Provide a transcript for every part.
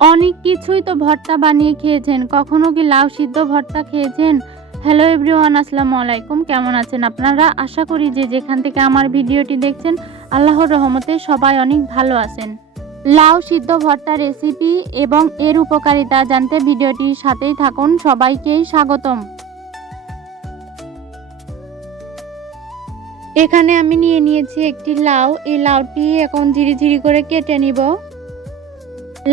অনেক কিছুই তো ভর্তা বানিয়ে খেয়েছেন, কখনো কি লাউ সিদ্ধ ভর্তা খেয়েছেন? হ্যালো এভরিওয়ান, আসসালামু আলাইকুম। কেমন আছেন আপনারা? আশা করি যে যেখান থেকে আমার ভিডিওটি দেখছেন আল্লাহর রহমতে সবাই অনেক ভালো আছেন। লাউ সিদ্ধ ভর্তা রেসিপি এবং এর উপকারিতা জানতে ভিডিওটির সাথেই থাকুন। সবাইকেই স্বাগতম। এখানে আমি নিয়ে নিয়েছি একটি লাউ। এই লাউটি এখন ঝিরিঝিরি করে কেটে নিব।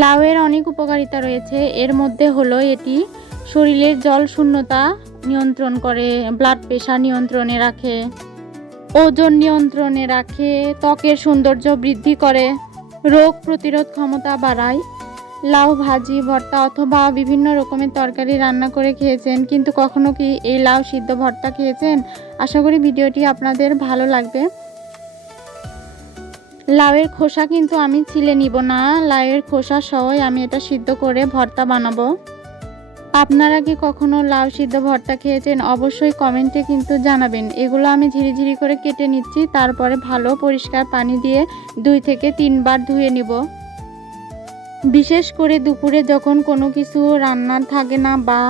লাউয়ের অনেক উপকারিতা রয়েছে, এর মধ্যে হলো এটি শরীরের জল শূন্যতা নিয়ন্ত্রণ করে, ব্লাড প্রেশার নিয়ন্ত্রণে রাখে, ওজন নিয়ন্ত্রণে রাখে, ত্বকের সৌন্দর্য বৃদ্ধি করে, রোগ প্রতিরোধ ক্ষমতা বাড়ায়। লাউ ভাজি, ভর্তা অথবা বিভিন্ন রকমের তরকারি রান্না করে খেয়েছেন, কিন্তু কখনো কি এই লাউ সিদ্ধ ভর্তা খেয়েছেন? আশা করি ভিডিওটি আপনাদের ভালো লাগবে। লাউয়ের খোসা কিন্তু আমি ছিলে নিব না, লাউয়ের খোসা সহই আমি এটা সিদ্ধ করে ভর্তা বানাবো। আপনারা কি কখনো লাউ সিদ্ধ ভর্তা খেয়েছেন? অবশ্যই কমেন্টে কিন্তু জানাবেন। এগুলো আমি ঝিরিঝিরি করে কেটে নিচ্ছি, তারপরে ভালো পরিষ্কার পানি দিয়ে 2 থেকে 3 বার ধুয়ে নিব। বিশেষ করে দুপুরে যখন কোনো কিছু রান্না থাকে না বা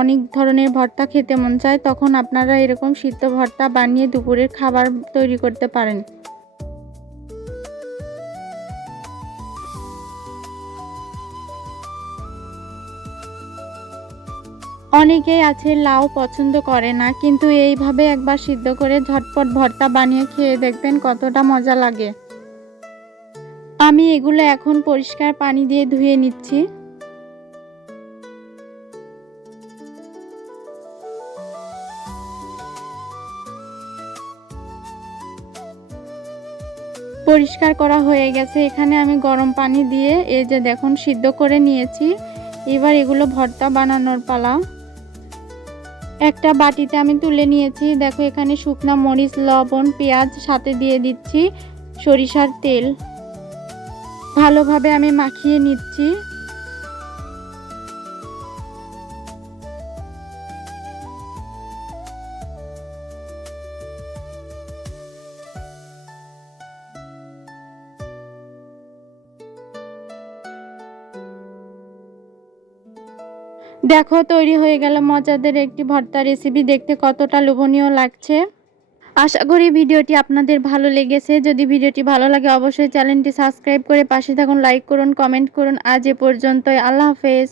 অনেক ধরনের ভর্তা খেতে মন চায়, তখন আপনারা এরকম সিদ্ধ ভর্তা বানিয়ে দুপুরের খাবার তৈরি করতে পারেন। অনেকেই আছে লাউ পছন্দ করে না, কিন্তু এইভাবে একবার সিদ্ধ করে ঝটপট ভর্তা বানিয়ে খেয়ে দেখবেন কতটা মজা লাগে। আমি এগুলো এখন পরিষ্কার পানি দিয়ে ধুয়ে নিচ্ছি। পরিষ্কার করা হয়ে গেছে। এখানে আমি গরম পানি দিয়ে এই যে দেখুন সিদ্ধ করে নিয়েছি। এবার এগুলো ভর্তা বানানোর পালা। একটা বাটিতে আমি তুলে নিয়েছি। দেখো এখানে শুকনা মরিচ, লবণ, পেঁয়াজ, সাথে দিয়ে দিচ্ছি সরিষার তেল। ভালোভাবে আমি মাখিয়ে নিচ্ছি। দেখো তৈরি হয়ে গেল মজাদার একটি ভর্তা রেসিপি। দেখতে কতটা লোভনীয় লাগছে। আশা করি ভিডিওটি আপনাদের ভালো লেগেছে। যদি ভিডিওটি ভালো লাগে অবশ্যই চ্যানেলটি সাবস্ক্রাইব করে পাশে থাকুন, লাইক করুন, কমেন্ট করুন। আজ এ পর্যন্তই। আল্লাহ হাফেজ।